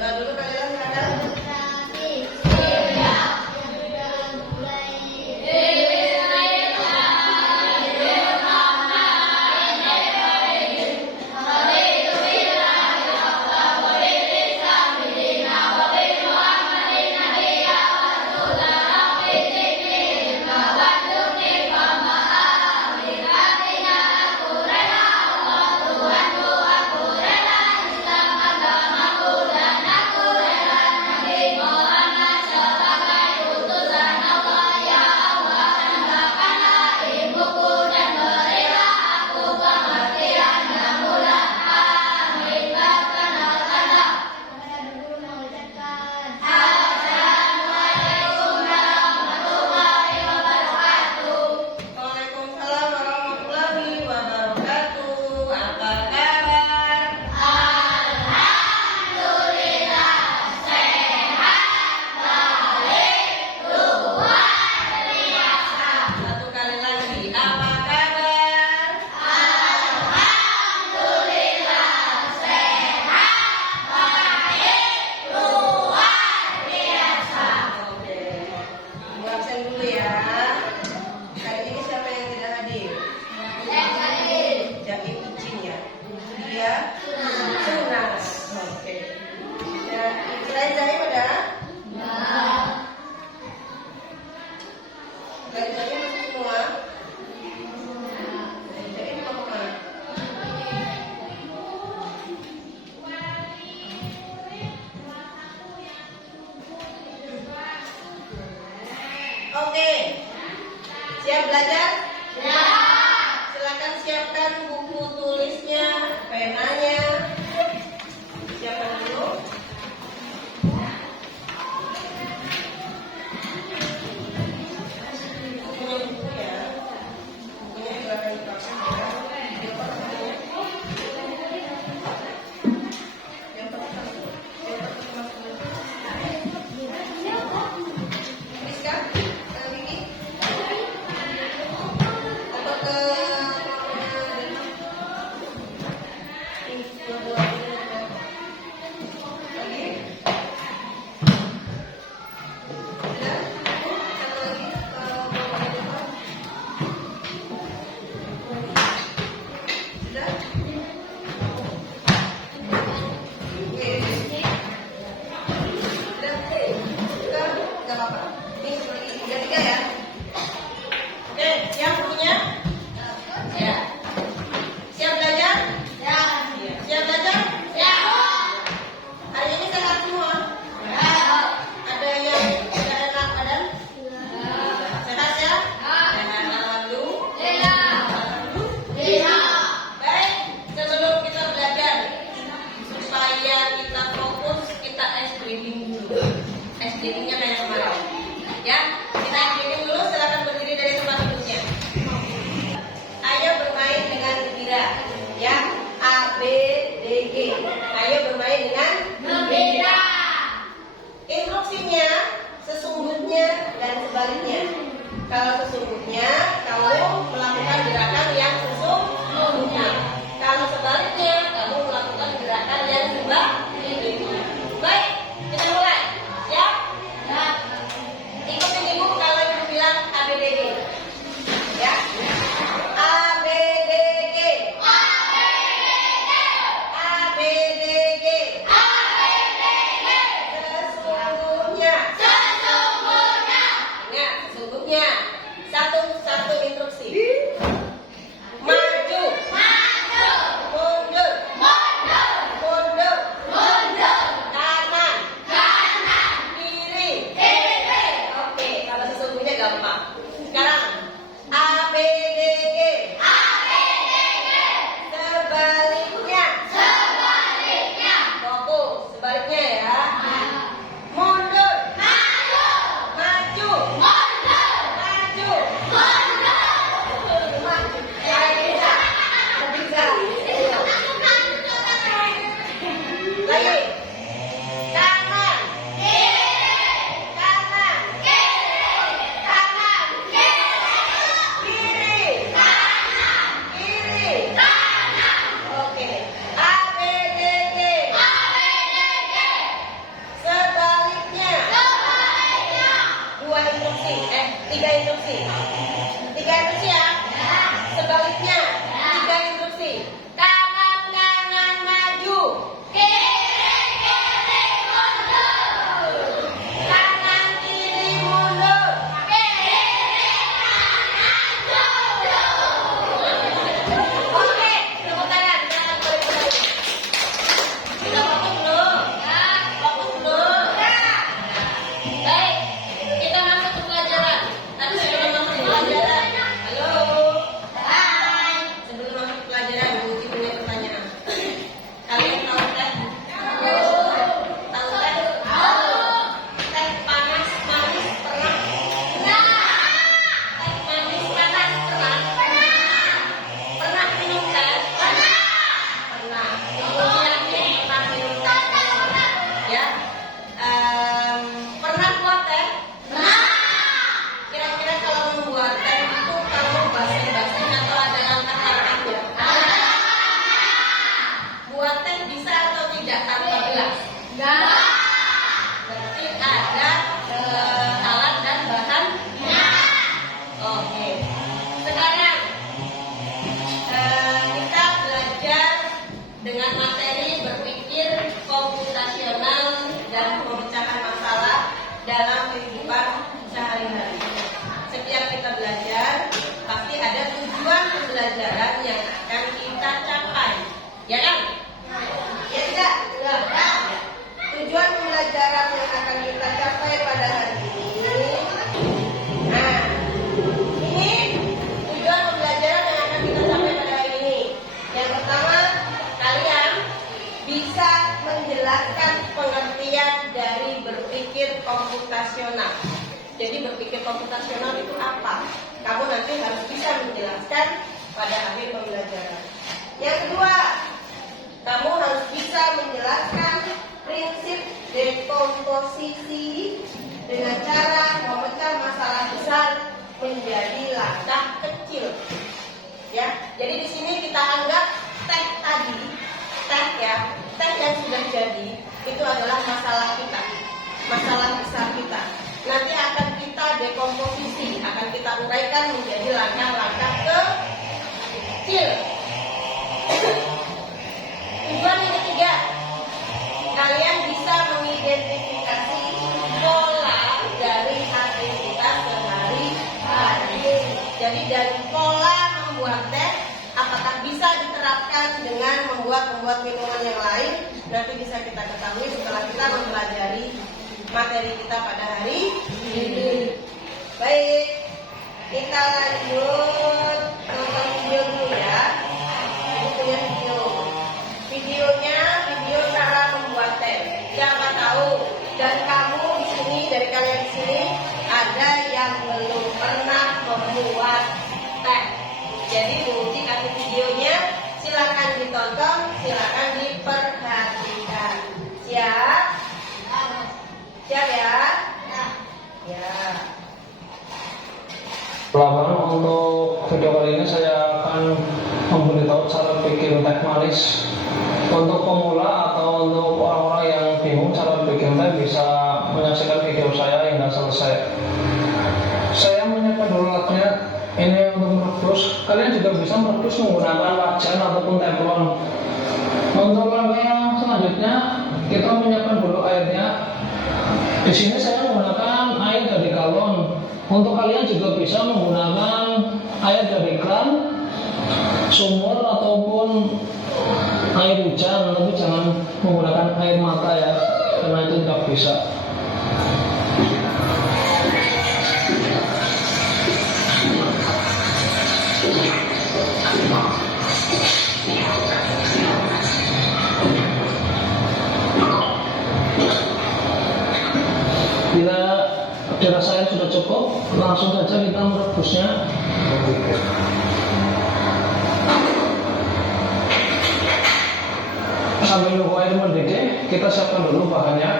Doa dulu kalian kadang. Oke, siap belajar? Ya. Silakan siapkan buku tulisnya, penanya. Siapkan dulu. Bukunya ya. Bukunya silakan dipaksa ya. Berarti ada alat dan bahan? Oke. Sekarang kita belajar dengan materi berpikir komputasional dan pemecahan masalah dalam kehidupan sehari-hari. Setiap kita belajar, pasti ada tujuan pembelajaran yang akan kita capai. Ya kan? Ya tidak? Ya. Tujuan pembelajaran yang akan kita capai pada hari ini. Nah, ini tujuan pembelajaran yang akan kita capai pada hari ini. Yang pertama, kalian bisa menjelaskan pengertian dari berpikir komputasional. Jadi berpikir komputasional itu apa? Kamu nanti harus bisa menjelaskan pada akhir pembelajaran. Yang kedua, kamu harus bisa menjelaskan prinsip dekomposisi dengan cara memecah masalah besar menjadi langkah kecil. Ya, jadi di sini kita anggap teh tadi, teh yang sudah jadi itu adalah masalah kita, masalah besar kita. Nanti akan kita dekomposisi, akan kita uraikan menjadi langkah-langkah kecil. Tujuan yang ketiga, kalian bisa mengidentifikasi pola dari aktivitas sehari-hari. Jadi dari pola membuat teh, apakah bisa diterapkan dengan membuat minuman yang lain? Nanti bisa kita ketahui setelah kita mempelajari materi kita pada hari ini. Baik, kita lanjut nonton video dulu ya. Ini punya video cara membuat teh. Siapa tahu dan kamu di sini, dari kalian di sini ada yang belum pernah membuat teh. Jadi Budi kasih videonya, silakan ditonton, silakan diperhatikan. Siap? Siap ya? Ya. Lawan untuk video kali ini saya akan memberitahu cara bikin teh manis. Untuk pemula atau untuk orang-orang yang bingung cara bikin teh bisa menyaksikan video saya hingga selesai. Saya menyiapkan dulu alatnya. Ini untuk merebus. Kalian juga bisa merebus menggunakan wajan ataupun teflon. Untuk langkah yang selanjutnya kita menyiapkan dulu airnya. Di sini saya menggunakan air dari galon. Untuk kalian juga bisa menggunakan air dari keran, sumur ataupun air hujan, tapi jangan menggunakan air mata ya, karena itu tidak bisa. Bila dirasa air sudah cukup, langsung saja kita merebusnya. Sambil nunggu air mendidih, kita siapkan dulu bahannya.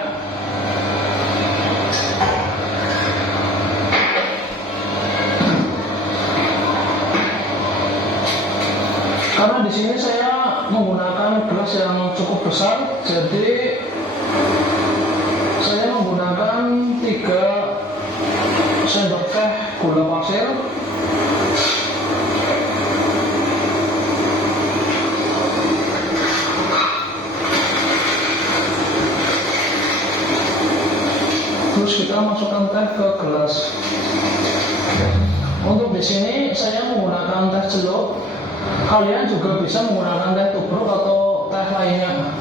Karena di sini saya menggunakan gelas yang cukup besar, jadi saya menggunakan 3 sendok teh gula pasir, terus kita masukkan teh ke gelas. Untuk di sini saya menggunakan teh celup. Kalian juga bisa menggunakan teh tubruk atau teh lainnya.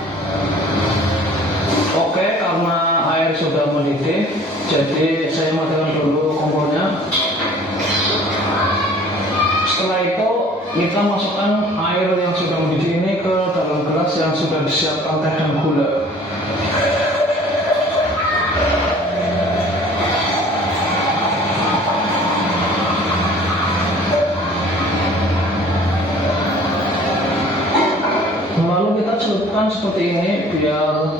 Oke, karena air sudah mendidih, jadi saya matikan dulu kompornya. Setelah itu kita masukkan air yang sudah mendidih ini ke dalam gelas yang sudah disiapkan teh dan gula. Lalu kita celupkan seperti ini biar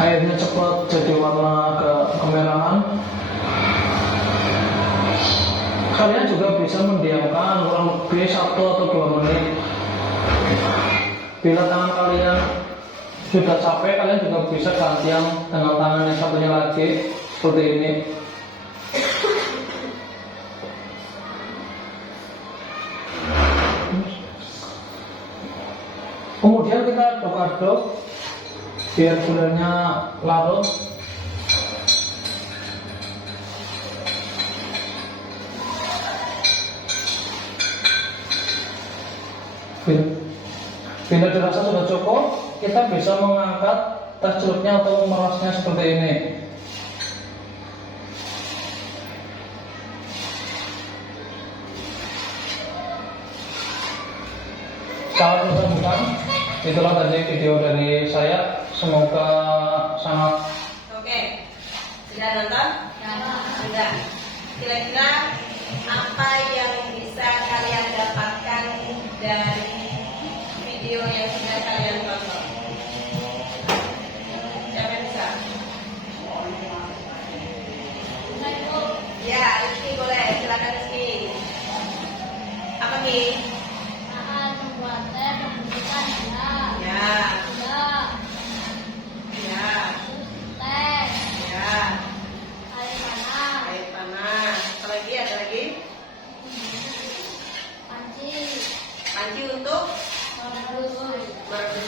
airnya cepat jadi warna kemerahan. Kalian juga bisa mendiamkan kurang lebih 1 atau 2 menit. Bila tangan kalian sudah capek, kalian juga bisa gantian dengan tangan yang satunya lagi seperti ini. Kemudian kita aduk-aduk biar gulanya larut. Bila dirasa sudah cukup, kita bisa mengangkat tas celupnya atau merasnya seperti ini. Salam bukan? Itulah tadi video dari saya. Semoga sangat. Oke, sudah nonton? Sudah. Kira-kira apa yang bisa kalian dapatkan dari video yang sudah kalian tonton? Siapa yang bisa? Ya, Rizky boleh. Silakan Rizky. Apa Ki? Ya. Ya. Ya. Air panas. Apa lagi? Ada lagi? Panci untuk merebus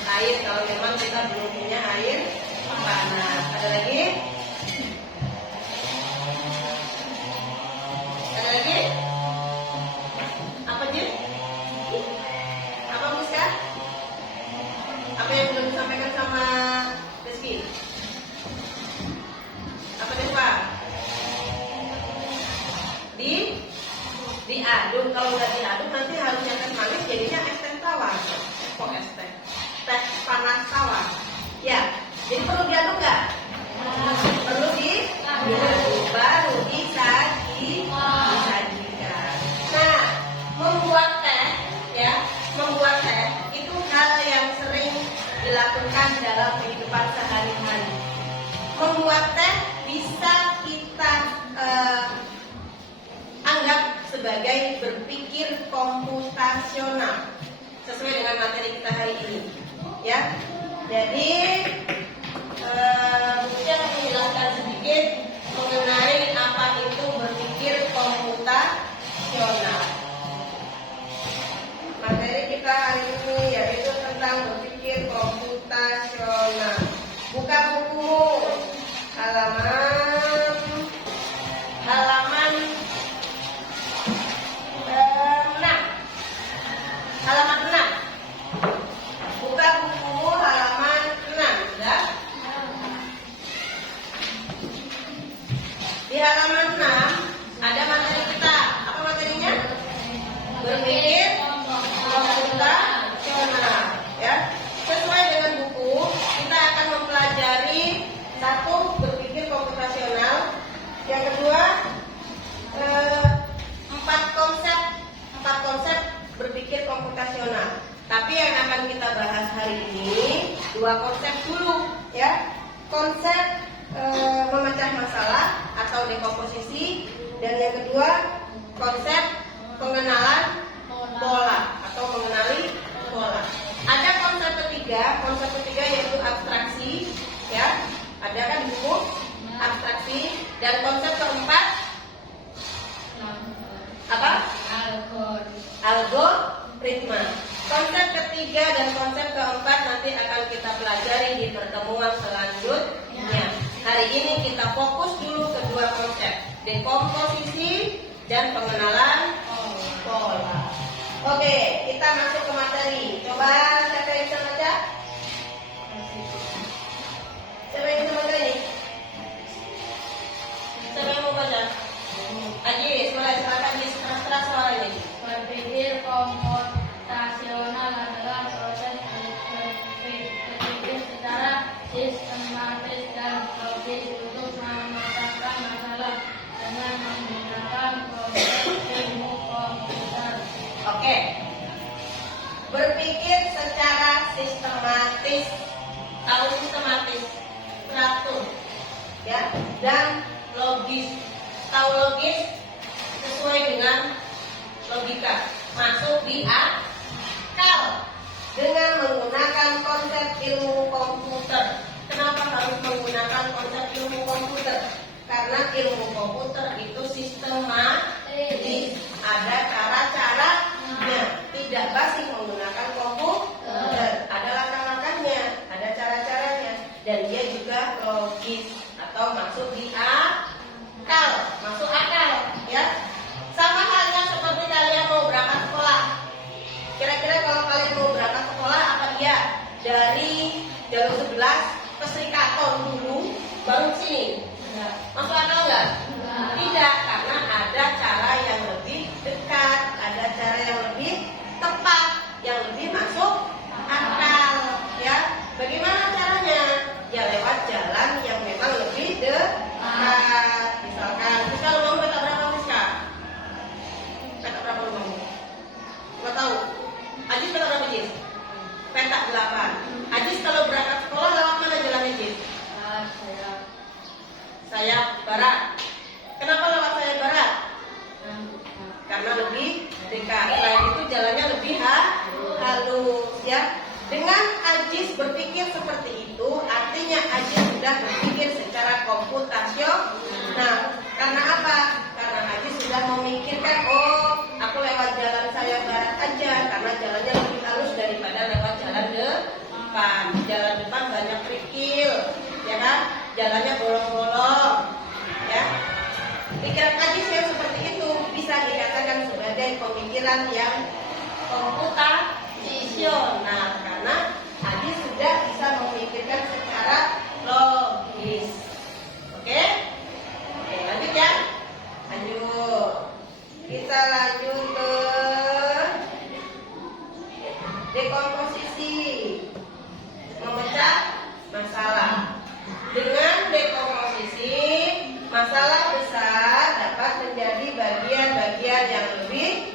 air kalau memang kita belum punya air panas. Ada lagi? Ada lagi? Apa Jin? Apa Muska? Apa yang belum disampaikan sama Rizky? Apa Deva? Diaduk. Kalau udah diaduk nanti harusnya teh manis jadinya es teh tawar. Kok es teh? Teh panas tawar. Ya. Jadi perlu diaduk nggak? Perlu diaduk baru disajikan. Nah, membuat teh itu hal yang sering dilakukan dalam kehidupan sehari-hari. Membuat teh bisa kita anggap sebagai berpikir komputasional sesuai dengan materi kita hari ini, ya. Jadi saya akan menjelaskan sedikit mengenai apa itu berpikir komputasional. Materi kita hari ini yaitu tentang berpikir komputasional. Buka buku halaman 6. Buka buku halaman 6. Sudah? Di halaman 6 ada materi kita. Apa materinya? Berpikir komputasional, ya. Sesuai dengan buku, kita akan mempelajari satu, berpikir komputasional. Yang kedua, 4 konsep berpikir komputasional. Tapi yang akan kita bahas hari ini 2 konsep dulu, ya. Konsep memecah masalah atau dekomposisi, dan yang kedua konsep pengenalan pola atau mengenali pola. Ada konsep ketiga yaitu abstraksi, ya. Ada kan di buku abstraksi, dan konsep keempat apa? Algoritma. Konsep ketiga dan konsep keempat nanti akan kita pelajari di pertemuan selanjutnya. Hari ini kita fokus dulu kedua konsep, dekomposisi dan pengenalan pola. Oke, kita masuk ke materi. Coba siapa yang bisa baca? Siapa yang bisa baca ini? Siapa yang mau baca? Aji, silakan Aji, terus soal ini. Berpikir komputasional adalah proses berpikir secara sistematis dan logis untuk memecahkan masalah dengan menggunakan konsep ilmu komputer. Oke. Berpikir secara sistematis. Tahu sistematis? Teratur. Ya, dan logis. Tahu logis sesuai dengan logika, masuk di akal dengan menggunakan konsep ilmu komputer. karena ilmu komputer itu sistematis, ada cara-caranya, tidak basi menggunakan komputer, ada langkah-langkahnya, ada cara-caranya, dan dia juga logis atau masuk di akal, masuk akal, ya. Sama halnya seperti kalian mau berangkat sekolah. Kira-kira kalau kalian mau berangkat sekolah, apa dia dari jalur 11 ke Srikaton dulu baru sini? Masuk akal nggak? Tidak, karena ada cara yang lebih dekat, ada cara yang lebih tepat, yang lebih masuk akal, ya. Bagaimana caranya? Ya lewat jalan yang memang lebih dekat. Misalkan, kalau mau peta berapa Miska? Peta berapa lu mau? Nggak tahu. Ajis peta berapa Jis? Peta 8. Ajis kalau berangkat sekolah lewat mana jalannya Jis? Saya barat. Kenapa lewat saya barat? Karena lebih dekat. Selain itu jalannya lebih halus, ya. Dengan Ajis berpikir seperti itu, artinya Ajis sudah berpikir secara komputasional. Karena apa? Karena Ajis sudah memikirkan, oh, aku lewat jalan saya barat aja, karena jalannya lebih halus daripada lewat jalan depan. Jalan depan banyak kerikil, ya kan? Jalannya bolong-bolong, ya. Pikiran Ajis yang seperti itu bisa dikatakan sebagai pemikiran yang komputasional, karena Ajis sudah bisa memikirkan secara logis. Oke, lanjut ya. Lanjut. Kita lanjut ke dekomposisi, memecah masalah. Dengan dekomposisi, masalah besar dapat menjadi bagian-bagian yang lebih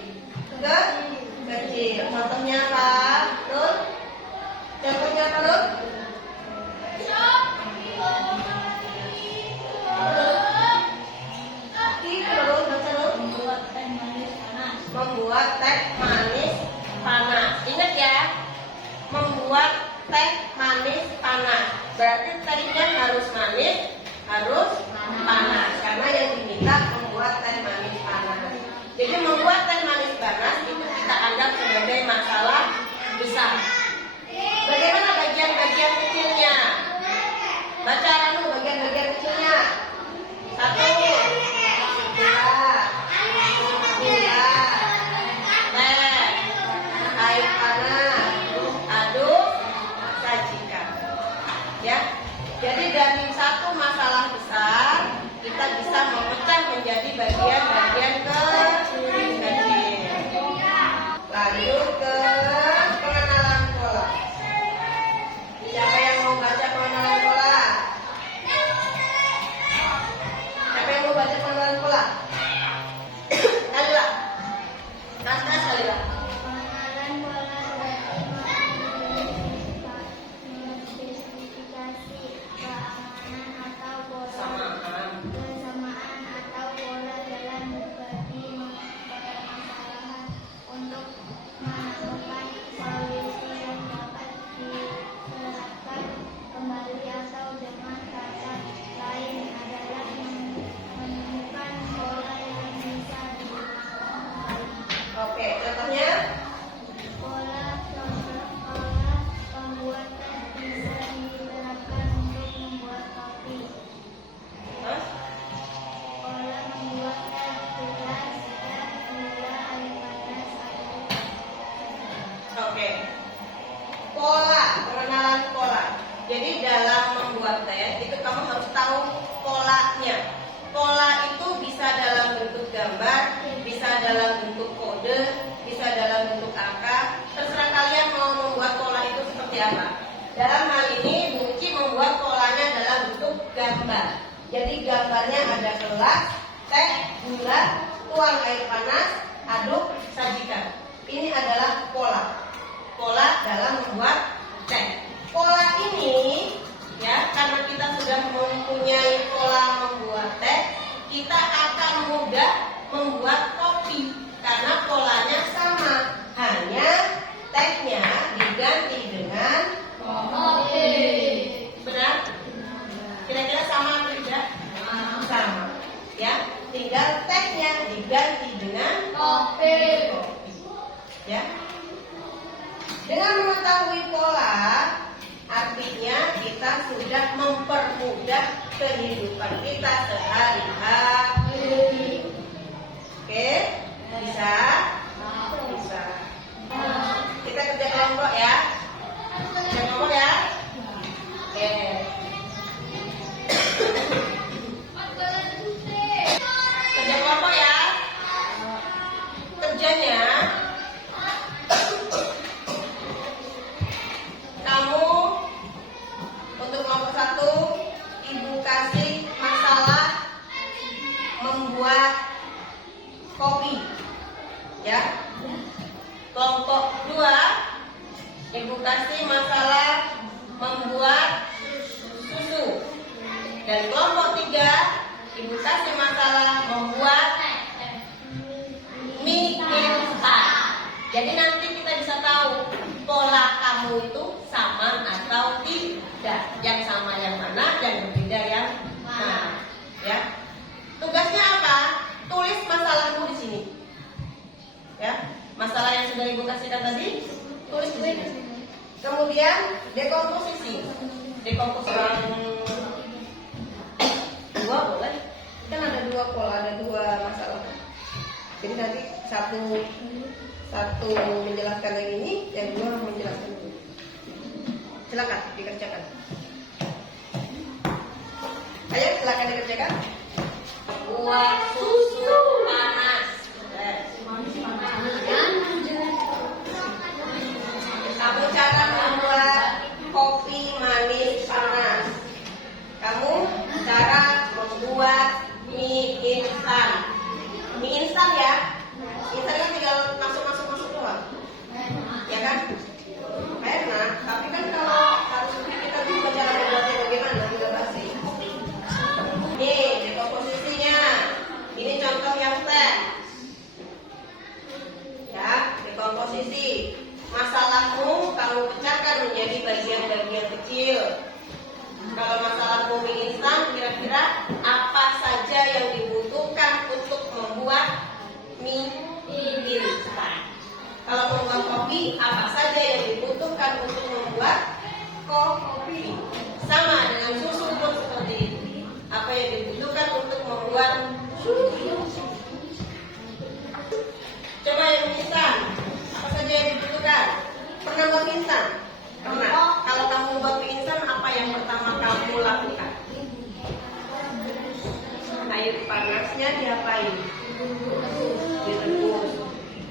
kecil. Contohnya apa? Terus? Contohnya apa, Ruth? Membuat teh manis panas. Ingat ya, membuat teh manis panas. Berarti tehnya harus manis, harus panas. Karena yang diminta membuat teh manis panas. Jadi membuat teh manis panas itu kita anggap sebagai masalah besar. Bagaimana bagian-bagian kecilnya? Baca dulu bagian-bagian kecilnya. 1, 2, 3, air panas, aduk, sajikan. Ya, jadi dari satu masalah besar kita bisa memecah menjadi bagian-bagian kecil. Lanjut ke pengenalan pola. Siapa yang mau baca pengenalan pola? Siapa yang mau baca pengenalan pola? Kalila. Nas Kalila. Pengenalan pola mengspesifikasi keamanan atau pola kesamaan atau pola dalam berbagi permasalahan untuk menemukan solusi yang dapat diterapkan kembali atau dengan kata lain adalah menemukan pola yang bisa digunakan kembali. Oke, contohnya? Pola pembuat teh bisa diterapkan untuk membuat kopi. Terus? Pola membuat teh gelas dan gula air panas aduk. Oke. Pola, pengenalan pola. Jadi dalam membuat teh itu kamu harus tahu polanya. Pola itu bisa dalam bentuk gambar, bisa dalam bentuk kode, bisa dalam bentuk angka. Terserah kalian mau membuat pola itu seperti apa. Dalam hal ini Bu Uci membuat polanya dalam bentuk gambar. Jadi gambarnya ada gelas, teh, gula, tuang air panas, aduk, sajikan. Ini adalah pola. Pola dalam membuat teh. Pola ini, ya, karena kita sudah mempunyai pola membuat teh, kita akan mudah membuat kopi karena polanya sama, hanya tehnya diganti dengan kopi. Benar? Kira-kira sama atau tidak? Sama. instan sudah mempermudah kehidupan kita sehari-hari. Oke, bisa? Bisa. Kita kerja kelompok ya. Kerja kelompok ya. Oke. Kerja kelompok ya. Kerjanya kamu untuk kelompok 1, ibu kasih masalah membuat kopi, ya. Kelompok 2, ibu kasih masalah membuat susu. Dan kelompok 3, ibu kasih masalah membuat mie instan. Jadi nanti kita bisa tahu pola kamu itu sama atau tidak. Yang sama yang mana, yang berbeda yang mana. Ya. Tugasnya apa? Tulis masalahmu di sini. Ya, masalah yang sudah ibu kasihkan tadi, tulis di sini. Kemudian dekomposisi. Dekomposisi 2 boleh. Kan ada 2 pola, ada 2 masalah. Jadi nanti satu menjelaskan yang ini, yang 2 menjelaskan itu. Silakan dikerjakan. Ayo silakan dikerjakan. Buat susu panas. Kamu cara membuat kopi manis panas. Kamu cara membuat mie instan. Mie instan ya. Instan kan tinggal masuk doang. Ya kan? Enak. Tapi kan kalau harus kita juga cara membuatnya bagaimana juga pasti. Nih, dekomposisinya. Ini contoh yang teh. Ya, dekomposisi. Masalahmu kamu pecahkan menjadi bagian-bagian kecil. Kalau masalahmu mie instan, kira-kira apa saja yang dibutuhkan untuk membuat mie instan? Kalau membuat kopi, apa saja yang dibutuhkan untuk membuat kopi? Sama dengan susu pun seperti itu. Apa yang dibutuhkan untuk membuat susu? Coba yang instan, apa saja yang dibutuhkan? Pernah buat mie instan? Pernah. Kalau kamu buat mie instan, apa yang pertama kamu lakukan? Air panasnya diapain? Direbus.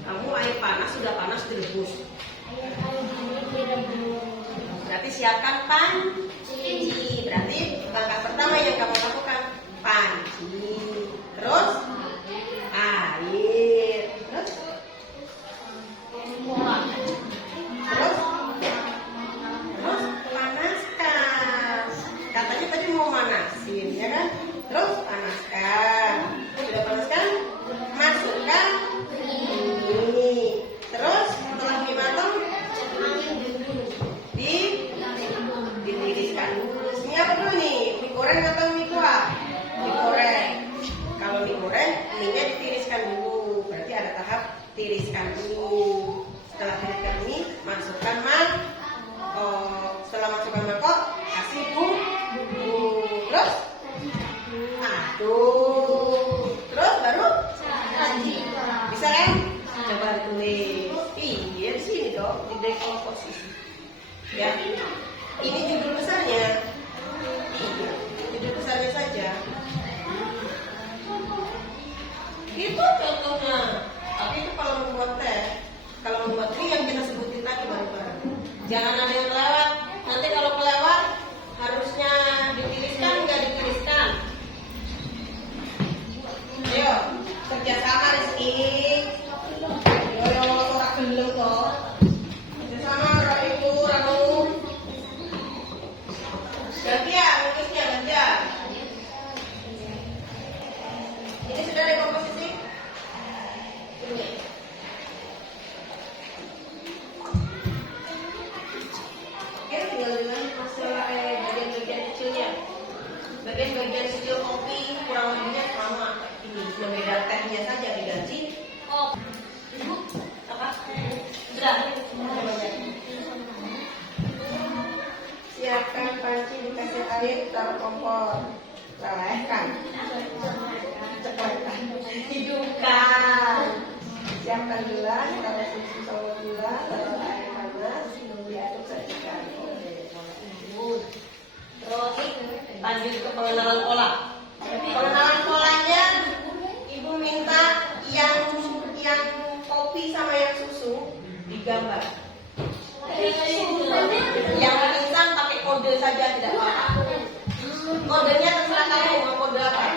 Kamu air panas sudah panas direbus. Berarti siapkan panci. Berarti langkah pertama yang kamu lakukan panci. Terus air. Terus panaskan. Katanya tadi mau manasin, ya kan? Terus panaskan. Sudah panaskan, masukkan ini. Terus setelah dimatang, ditiriskan dulu. Ini apa dulu nih? Mie goreng atau mie kuah? Mie goreng. Kalau mie goreng, mie-nya ditiriskan dulu. Berarti ada tahap tiriskan dulu. Setelah tiriskan mie, masukkan mangkok. Setelah masukkan mangkok, kasih bumbu. Terus aduk. Terus baru saji. Bisa kan? Coba ditulis. Iya di sini dong, di dekomposisi. Ya. Ini judul besarnya. Iya, judul besarnya saja. Itu contohnya. Tapi itu kalau membuat teh. Kalau membuat ini yang kita sebutin tadi bareng-bareng. Jangan ada yang kelewat. Nanti kalau kelewat harusnya ditiriskan, nggak ditiriskan. Ayo, kerjasama di sini. Yo, orang belum kok. Kerjasama orang itu, kamu. Gantian, nulisnya gantian. Ini sudah ada komposisi? Ini. Oke, tinggal dengan masalah bagian-bagian kecilnya. Bagian-bagian kecil kopi kurang lebihnya sama. Ini cuma beda tehnya saja diganti. Oh, ibu apa? Sudah. Siapkan panci dulu. terakhir taruh kompor. Lelehkan. Ceklekkan. Hidupkan. Siapkan gelas, taruh susu sama gula, taruh air panas, diaduk sajikan. Terus lanjut ke pengenalan pola. Pengenalan polanya, ibu minta yang kopi sama yang susu digambar. Yang instan pakai kode saja tidak apa-apa. Kodenya terserah kamu mau kode apa.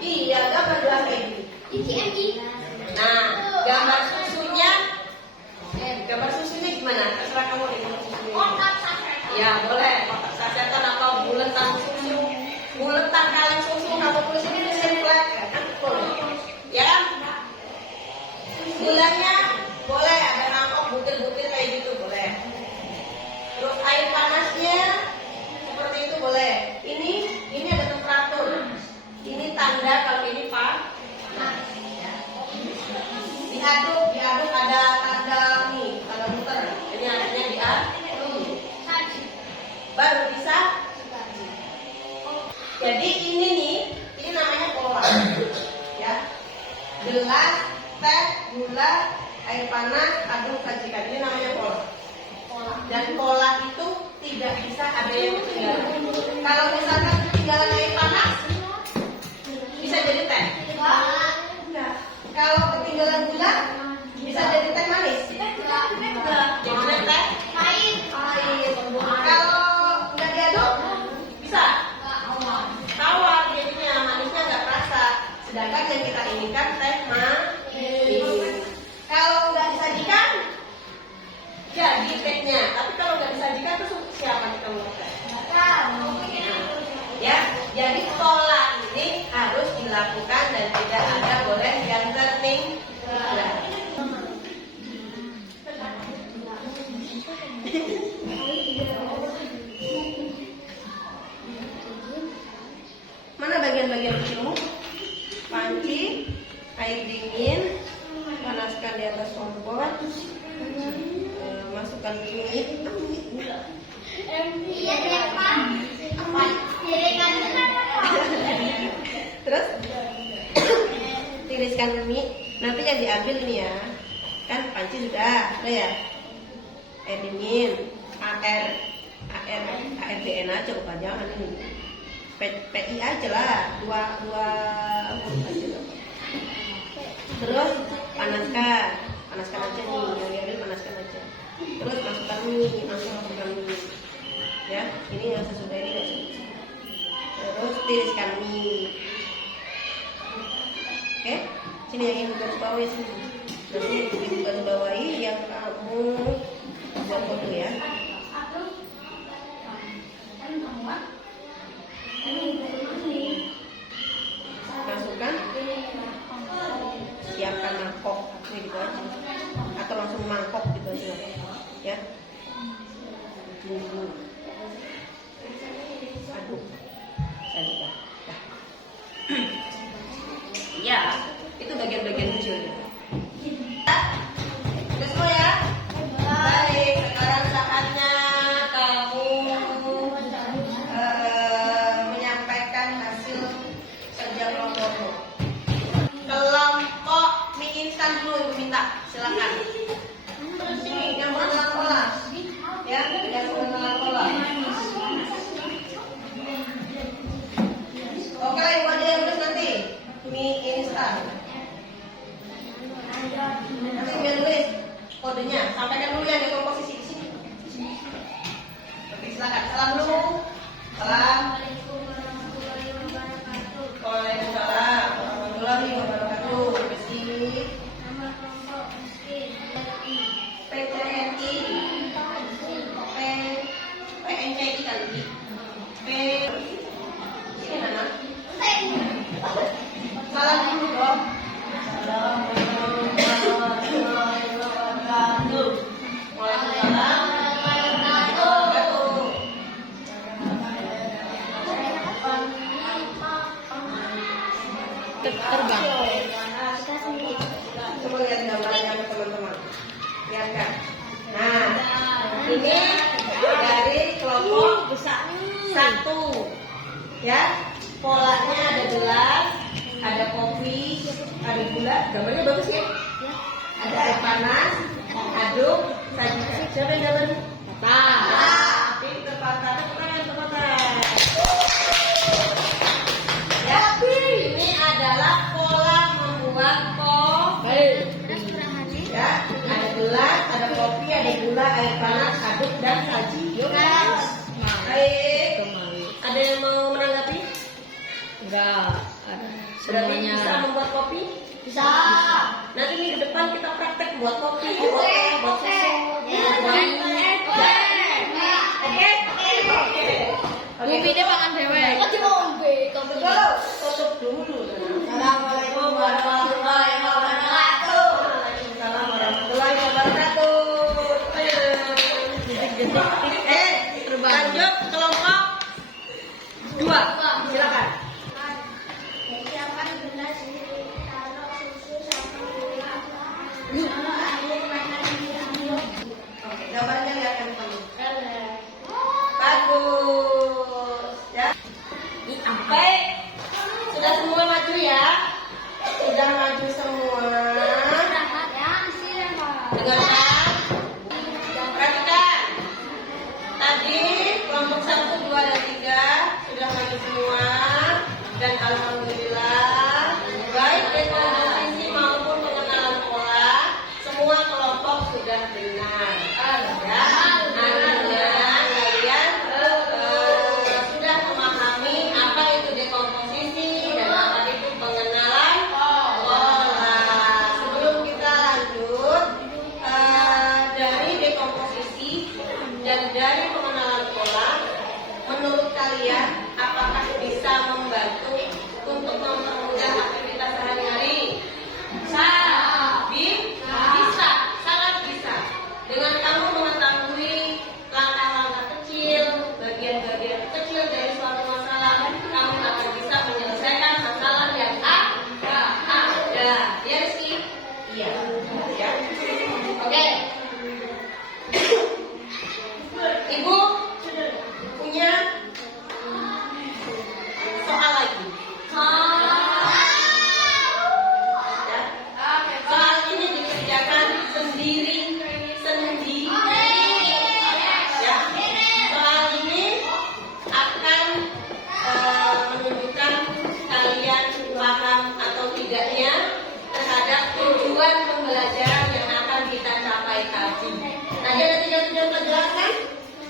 Iya, gambar gelas ini. Nah, gambar susunya gimana? Terserah kamu deh gambar susunya. Ya boleh, kotak sasetan atau buletan susu, buletan kaleng susu kamu tulis ini tulisin flat, kan boleh. Ya kan? Gulanya boleh ada mangkok butir-butir kayak gitu boleh. Terus air panasnya seperti itu boleh. Ini ada temperatur. Ini tanda kalau ini panas. Diaduk ada tanda nih, tanda muter. Ini airnya diaduk. Baru bisa. Jadi ini namanya pola. Ya. Gelas, teh, gula, air panas, aduk sajikan. Ini namanya pola. Dan pola itu tidak bisa ada yang ketinggalan. Kalau misalkan ketinggalan air panas, bisa jadi teh. Enggak. Kalau ketinggalan gula, bisa jadi teh manis. Jadi teh air. Kalau nggak diaduk, bisa tawar. Jadinya manisnya nggak terasa. Sedangkan yang kita inginkan teh manis. Kalau nggak disajikan, jadi tehnya. Tapi kalau nggak disajikan, terus siapa kita mau teh? Ya, jadi pola ini harus dilakukan dan tidak ada boleh yang tertinggal. Mana bagian-bagian kecilmu? Panci, air dingin, panaskan di atas kompor, masukkan minyak. Terus tiriskan mie. Nanti yang diambil ini ya. Kan panci sudah ya. Air dingin, ARDN aja bukan jangan ini. PI aja lah, dua aja lah. Terus panaskan aja nih, yang diambil panaskan aja. Terus masukkan mie, masukkan mie. Ya, ini yang sesudah ini. Terus tiriskan mie. Oke, sini yang garis bawahi sini. Nanti ibu garis bawahi yang kamu buat foto ya. Masukkan, siapkan mangkok gitu aja, atau langsung mangkok gitu aja ya. Aduk saja. Ya, itu bagian-bagian kecilnya. Udah semua ya? Baik, sekarang saatnya kamu menyampaikan hasil kerja kelompokmu. Kelompok mie instan dulu ibu minta, silakan. Ini yang mengenal pola, ya, yang mengenal pola. satu. Ya, polanya ada gelas, ada kopi, ada gula. Gambarnya bagus ya? Ada air panas, aduk, sajikan. Siapa yang gambar? Papa. Pinter Papa. Tepuk tangan. Ya, ini adalah pola membuat kopi. Ya, ada gelas, ada kopi, ada gula, air panas, aduk dan saji. Yuk, baik. Ada yang mau menanggapi? Enggak, ada Berarti semuanya. bisa membuat kopi? Bisa. Nanti minggu depan kita praktek buat kopi, buat susu. Oke. Bumi dia makan dewek. Kok diombe? Kamu Tutup dulu. Assalamualaikum warahmatullahi wabarakatuh. Waalaikumsalam warahmatullahi wabarakatuh. Lanjut kelompok 2. Silakan. siapkan gelas taruh susu sama gula. Taruh air panas diambil. Oke, gambarnya lihat kan kamu. Bagus. Ya. Baik. Sudah semua maju ya? Sudah maju semua. Dengarkan. Perhatikan. Tadi kelompok 1, 2, dan 3 sudah maju semua. Dan alhamdulillah baik dekomposisi maupun pengenalan pola semua kelompok sudah benar. Ya, artinya kalian sudah memahami apa itu dekomposisi dan apa itu pengenalan pola. Sebelum kita lanjut dari dekomposisi dan dari pengenalan pola, menurut kalian apakah bisa membantu untuk mempermudah aktivitas sehari-hari? Bisa, sangat bisa. Dengan kamu mengetahui langkah-langkah kecil, bagian-bagian kecil dari suatu masalah, kamu akan bisa menyelesaikan masalah yang ada. Ya sih? Iya. Ya. Oke. Ibu punya soal lagi. Ya. Soal ini dikerjakan sendiri. Ya. Soal ini akan menunjukkan kalian paham atau tidaknya terhadap tujuan pembelajaran yang akan kita capai tadi. Tadi ada 3 tujuan pelajaran kan?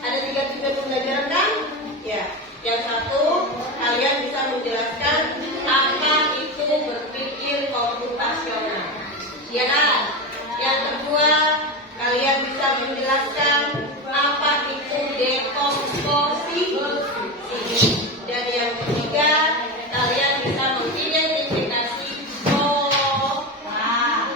Ada 3 tujuan pembelajaran kan? Ya. Yang satu, kalian bisa menjelaskan apa itu berpikir komputasional. Ya kan? Yang kedua, kalian bisa menjelaskan apa itu dekomposisi. Dan yang ketiga, kalian bisa mengidentifikasi pola.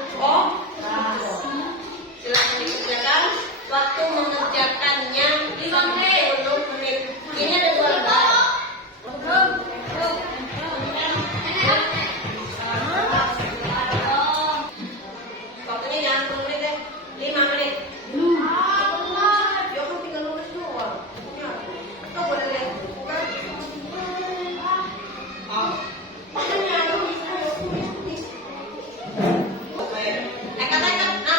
Silakan dikerjakan. Waktu mengerjakannya 10 menit. Ini ada 2 lembar. Waktunya jangan 10 menit deh, 5 menit. Ya kan 3 menit doang. Kita boleh lihat buku kan? Makanya oke. Eka-eka.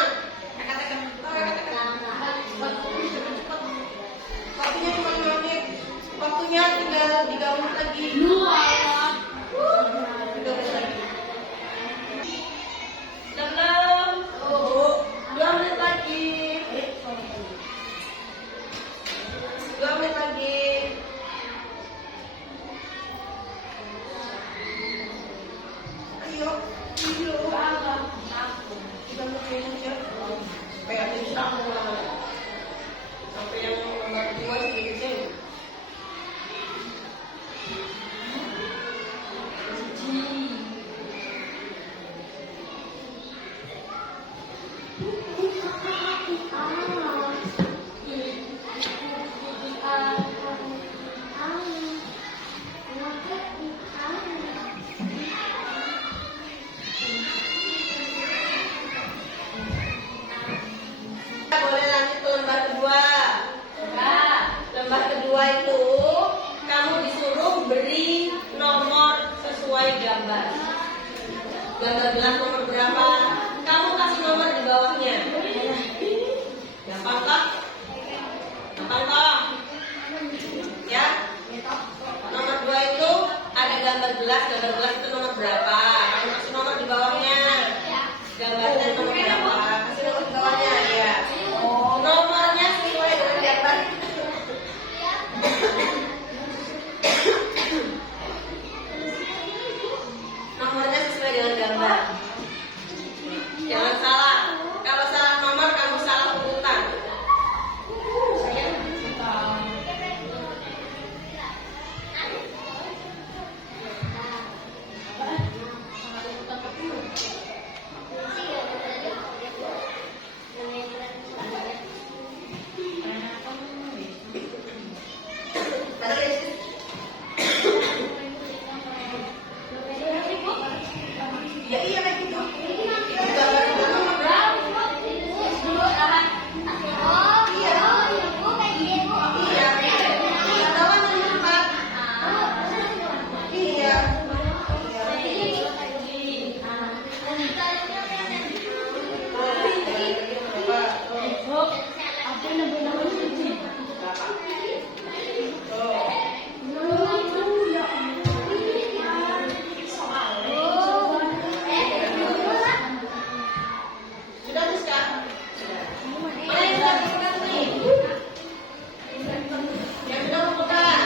Waktunya cuma 5 menit. Waktunya tinggal 3 menit lagi. 3 menit lagi. Belum. 2 menit lagi. 2 menit lagi. Ayo. 3 menit aja. Supaya bisa sampai yang nomor 2 sedikit. Gambar gelas nomor berapa? Kamu kasih nomor di bawahnya. Gampang kah? Gampang kah? Ya. Nomor 2 itu ada gambar gelas itu nomor berapa? Kamu kasih nomor di bawahnya. Gambarnya nomor berapa? Kasih nomor di bawahnya ya. Nomornya sesuai dengan gambar. Nomornya sesuai dengan gambar. Jangan salah. Kalau salah nomor kamu salah urutan. Ya iya kayak gitu. Gambar nomor berapa? Iya. Bawah nomor 4. Iya. Sudah Rizka? Mana yang sudah bukan nih? Yang sudah bukan?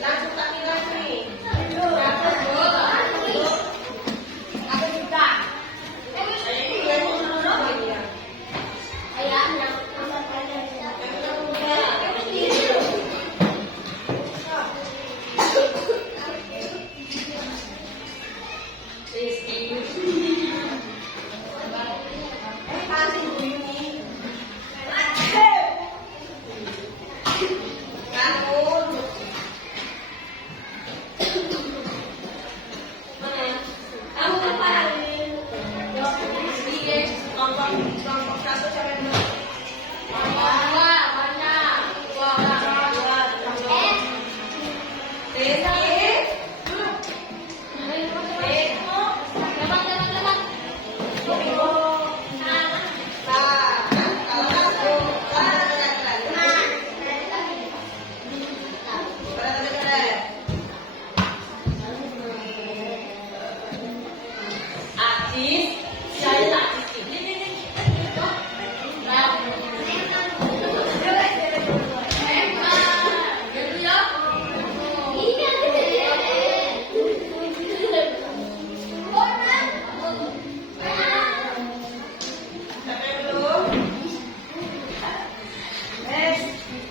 Langsung tak nilai nih. Kelompok 1 sampai 2.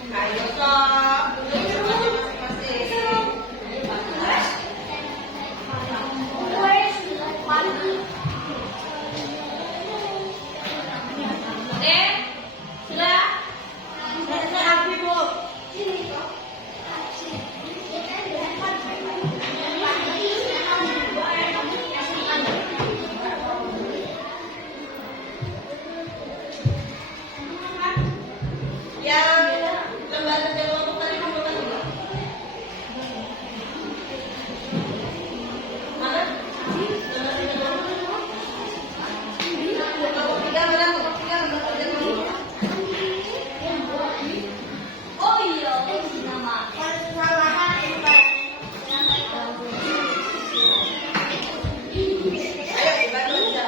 Ayo sok, duduk masing-masing. Sudah? Rapi, Bu. Yang lembaga kelompok tadi kumpulkan dulu. Mana? Lembaga kelompok. Kelompok 3 mana? Kelompok 3 lembaga kelompok. Oh iya, nama. Ayo dibantu aja.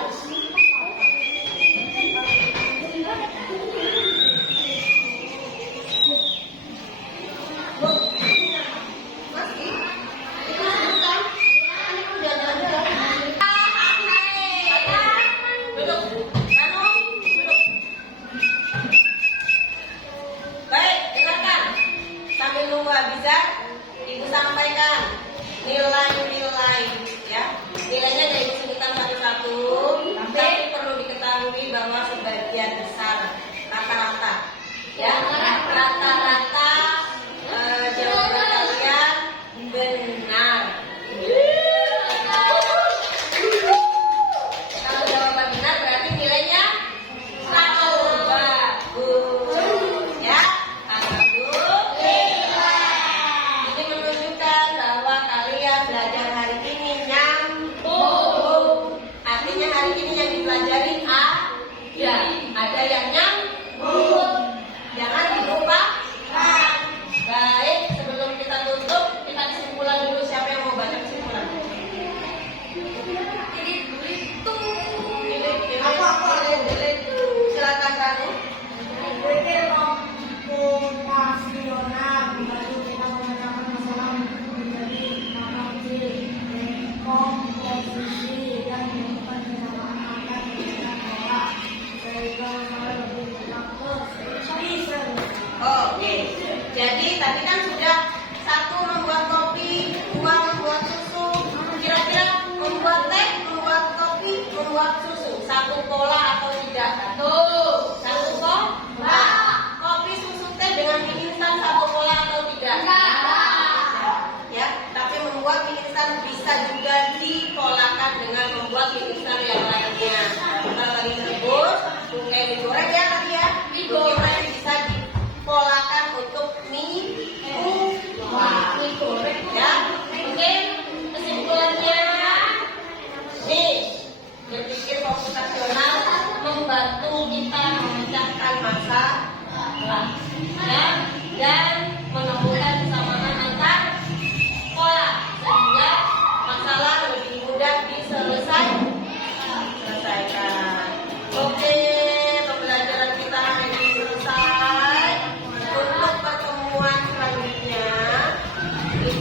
Baik, dengarkan. Sambil nunggu Abizar, Ibu sampaikan nilai-nilai ya. Nilainya dari sebutkan satu-satu, tapi perlu diketahui bahwa sebagian besar rata-rata ya, rata-rata jawaban kalian benar. Kalau jawaban benar berarti nilainya 100. Bagus ya. Alhamdulillah. Ini menunjukkan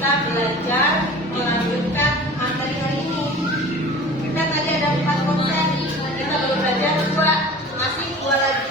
kita belajar melanjutkan materi hari ini. Kita tadi ada 4 konsep, kita baru belajar 2, masih 2 lagi.